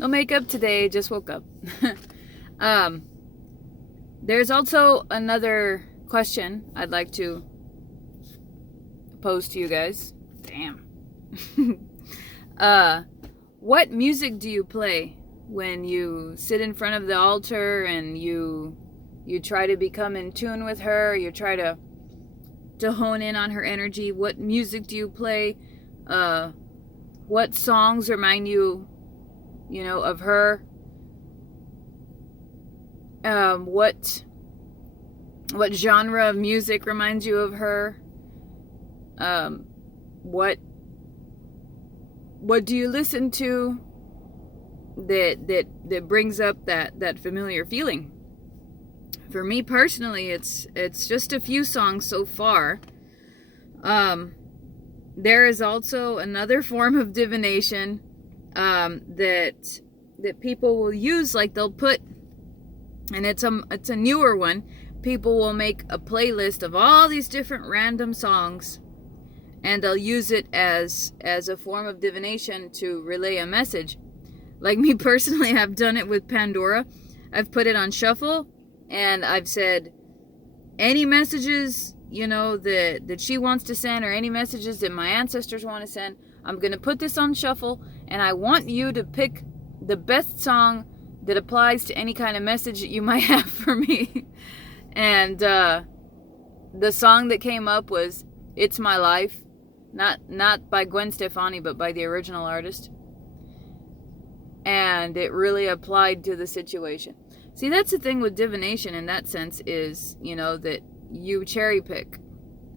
No makeup today, just woke up. um, there's also another question I'd like to pose to you guys. Damn. What music do you play when you sit in front of the altar and you try to become in tune with her, you try to hone in on her energy? What music do you play? What songs remind you, of her? What genre of music reminds you of her? What do you listen to that brings up that familiar feeling? For me personally, it's just a few songs so far. There is also another form of divination that people will use, like they'll put, and it's a newer one. People will make a playlist of all these different random songs, and they'll use it as a form of divination to relay a message. Like me personally, I've done it with Pandora. I've put it on shuffle, and I've said, any messages, that she wants to send, or any messages that my ancestors want to send, I'm going to put this on shuffle, and I want you to pick the best song that applies to any kind of message that you might have for me. And the song that came up was It's My Life. Not by Gwen Stefani, but by the original artist. And it really applied to the situation. See, that's the thing with divination in that sense is, that you cherry pick.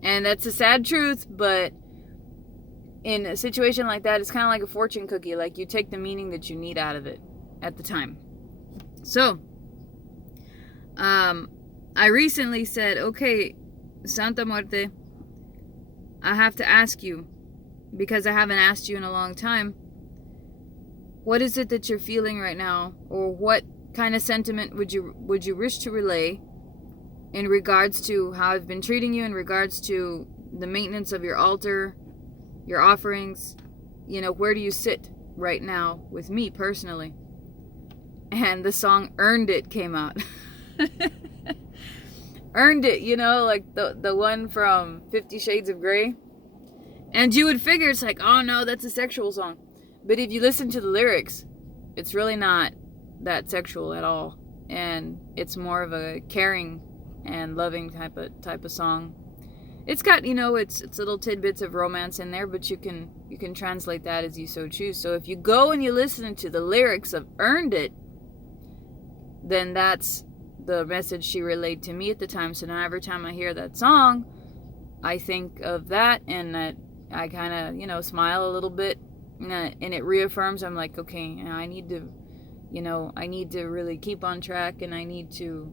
And that's a sad truth, but in a situation like that, it's kind of like a fortune cookie. Like, you take the meaning that you need out of it at the time. So, I recently said, okay, Santa Muerte, I have to ask you, because I haven't asked you in a long time, what is it that you're feeling right now? Or what kind of sentiment would you wish to relay in regards to how I've been treating you, in regards to the maintenance of your altar, your offerings? Where do you sit right now with me personally? And the song Earned It came out. Earned It, like the one from 50 Shades of Grey. And you would figure it's like, oh no, that's a sexual song. But if you listen to the lyrics, it's really not that sexual at all. And it's more of a caring and loving type of song. It's got, it's little tidbits of romance in there, but you can translate that as you so choose. So if you go and you listen to the lyrics of Earned It, then that's the message she relayed to me at the time. So now every time I hear that song, I think of that, and that I kind of, smile a little bit, and it reaffirms. I'm like, okay, I need to really keep on track, and I need to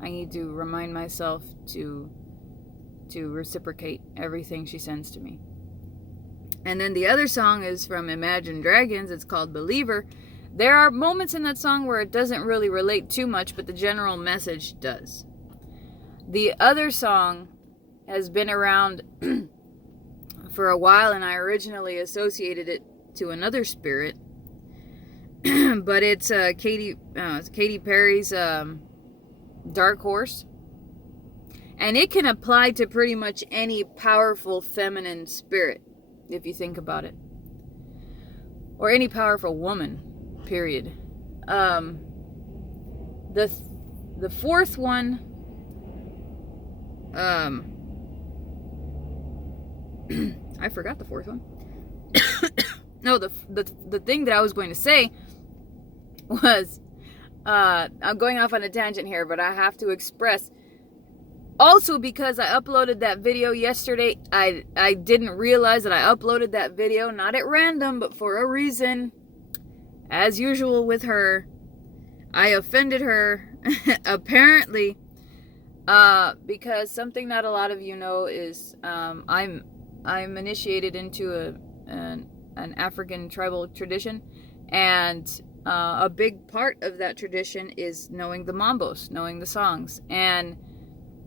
remind myself to reciprocate everything she sends to me. And then the other song is from Imagine Dragons. It's called Believer. There are moments in that song where it doesn't really relate too much, but the general message does. The other song has been around for a while, and I originally associated it to another spirit. But it's Katy Perry's Dark Horse. And it can apply to pretty much any powerful feminine spirit, if you think about it. Or any powerful woman. Period. The fourth one, I forgot the fourth one. No, the thing that I was going to say was, I'm going off on a tangent here, but I have to express. Also, because I uploaded that video yesterday, I didn't realize that I uploaded that video, not at random, but for a reason. As usual with her, I offended her, apparently, because something not a lot of you know is I'm initiated into an African tribal tradition, and a big part of that tradition is knowing the mambos, knowing the songs. And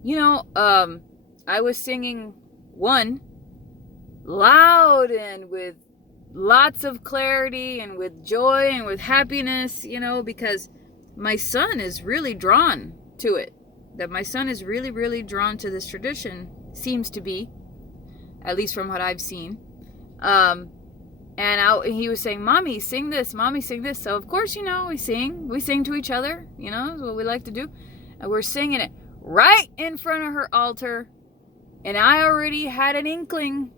I was singing one loud and with lots of clarity and with joy and with happiness, you know, because my son is really drawn to it. That my son is really, really drawn to this tradition, seems to be, at least from what I've seen. He was saying, Mommy, sing this, Mommy, sing this. So, of course, you know, we sing to each other, you know, is what we like to do. And we're singing it right in front of her altar. And I already had an inkling,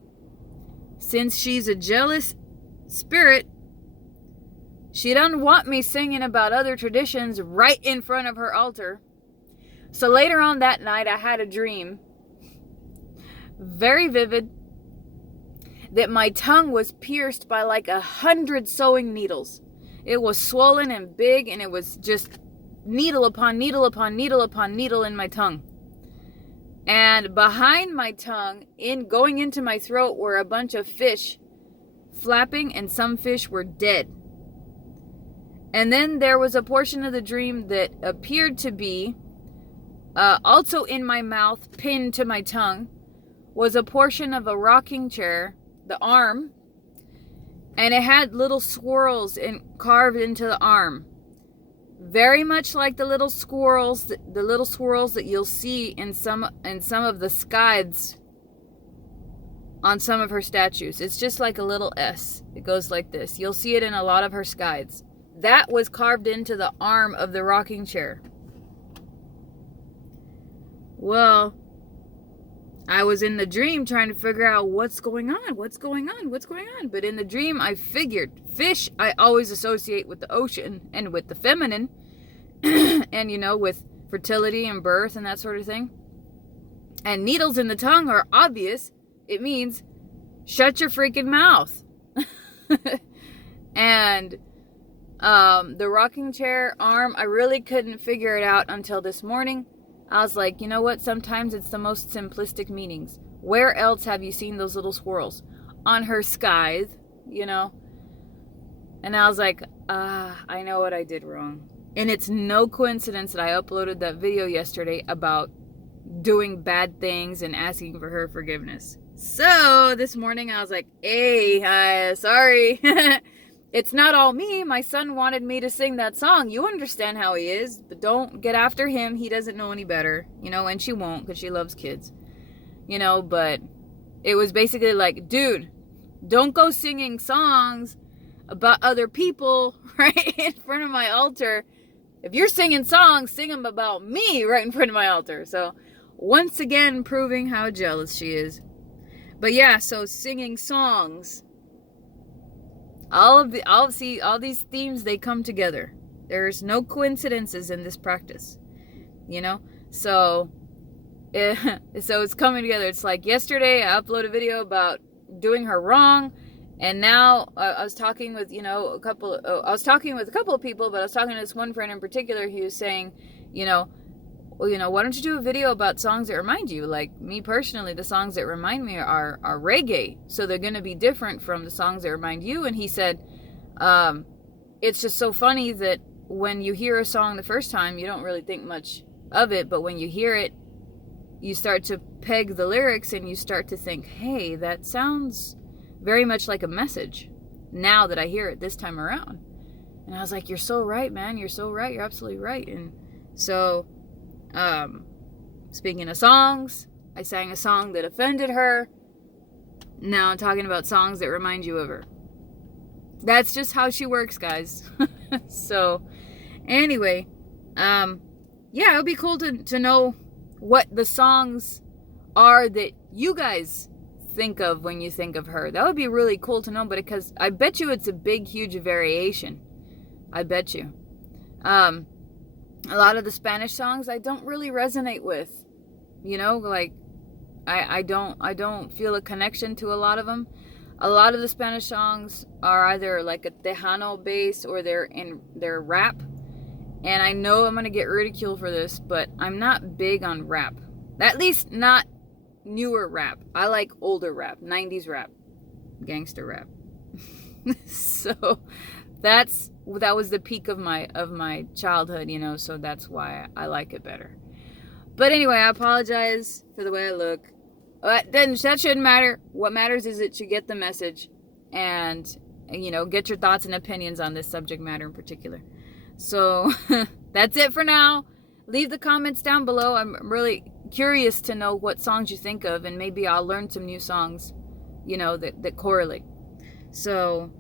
since she's a jealous spirit, she doesn't want me singing about other traditions right in front of her altar. So later on that night, I had a dream, very vivid, that my tongue was pierced by like 100 sewing needles. It was swollen and big, and it was just needle upon needle upon needle upon needle in my tongue. And behind my tongue, going into my throat, were a bunch of fish flapping, and some fish were dead. And then there was a portion of the dream that appeared to be, also in my mouth, pinned to my tongue, was a portion of a rocking chair, the arm, and it had little swirls carved into the arm. Very much like the little swirls that you'll see in some of the scythes on some of her statues. It's just like a little S. It goes like this. You'll see it in a lot of her scythes. That was carved into the arm of the rocking chair. Well, I was in the dream trying to figure out what's going on. But in the dream, I figured fish I always associate with the ocean and with the feminine and, you know, with fertility and birth and that sort of thing. And needles in the tongue are obvious. It means shut your freaking mouth. And the rocking chair arm, I really couldn't figure it out until this morning. I was like, you know what? Sometimes it's the most simplistic meanings. Where else have you seen those little swirls? On her scythe, you know? And I was like, I know what I did wrong. And it's no coincidence that I uploaded that video yesterday about doing bad things and asking for her forgiveness. So this morning I was like, hey, sorry. It's not all me. My son wanted me to sing that song. You understand how he is, but don't get after him. He doesn't know any better, you know, and she won't because she loves kids, you know, but it was basically like, dude, don't go singing songs about other people right in front of my altar. If you're singing songs, sing them about me right in front of my altar. So once again, proving how jealous she is. But yeah, so singing songs, all these themes, they come together. There's no coincidences in this practice, you know? So it's coming together. It's like yesterday I uploaded a video about doing her wrong, and now I was talking with, you know, a couple of people, but I was talking to this one friend in particular. He was saying, well, why don't you do a video about songs that remind you? Like, me personally, the songs that remind me are reggae. So they're going to be different from the songs that remind you. And he said, it's just so funny that when you hear a song the first time, you don't really think much of it. But when you hear it, you start to peg the lyrics and you start to think, hey, that sounds very much like a message now that I hear it this time around. And I was like, you're so right, man. You're so right. You're absolutely right. And so... speaking of songs, I sang a song that offended her. Now I'm talking about songs that remind you of her. That's just how she works, guys. So, anyway, yeah, it would be cool to know what the songs are that you guys think of when you think of her. That would be really cool to know, but because I bet you it's a big, huge variation. I bet you. A lot of the Spanish songs I don't really resonate with, you know, like I don't feel a connection to a lot of them. A lot of the Spanish songs are either like a Tejano base or they're rap. And I know I'm going to get ridiculed for this, but I'm not big on rap. At least not newer rap. I like older rap, 90s rap, gangster rap. So that was the peak of my childhood, you know, so that's why I like it better. But anyway, I apologize for the way I look. That shouldn't matter. What matters is that you get the message. And you know, get your thoughts and opinions on this subject matter in particular. So that's it for now. Leave the comments down below. I'm really curious to know what songs you think of, and maybe I'll learn some new songs, you know, that correlate. So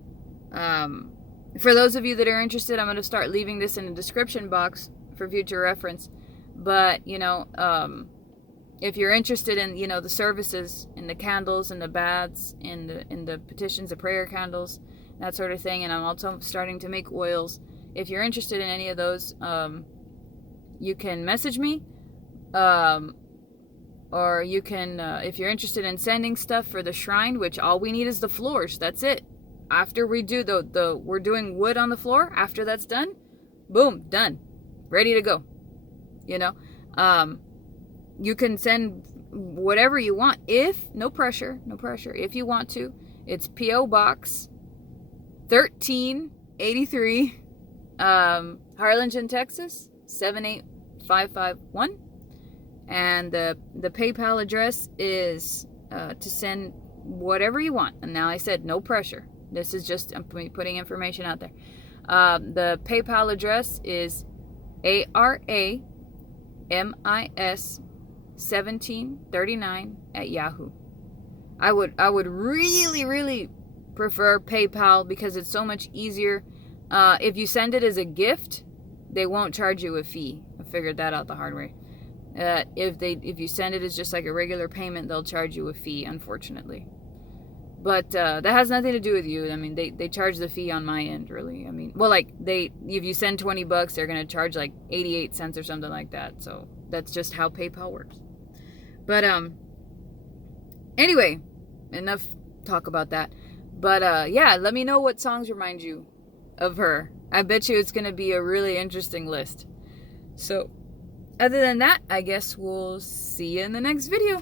for those of you that are interested, I'm going to start leaving this in the description box for future reference. But, you know, if you're interested in, you know, the services and the candles and the baths and the petitions, the prayer candles, that sort of thing, and I'm also starting to make oils. If you're interested in any of those, you can message me, or you can, if you're interested in sending stuff for the shrine, which all we need is the floors. That's it. After we do we're doing wood on the floor. After that's done, boom, done, ready to go. You know, you can send whatever you want. No pressure. If you want to, it's P.O.Box 1383, Harlingen, Texas 78551, and the PayPal address is to send whatever you want. And now I said no pressure. This is just, I'm putting information out there. The PayPal address is ARAMIS1739 @Yahoo. I would really prefer PayPal because it's so much easier. If you send it as a gift, they won't charge you a fee. I figured that out the hard way. If you send it as just like a regular payment, they'll charge you a fee, unfortunately. But that has nothing to do with you. I mean, they charge the fee on my end, really. I mean, well, like if you send $20, they're gonna charge like 88 cents or something like that. So that's just how PayPal works. But anyway, enough talk about that. But yeah, let me know what songs remind you of her. I bet you it's gonna be a really interesting list. So other than that, I guess we'll see you in the next video.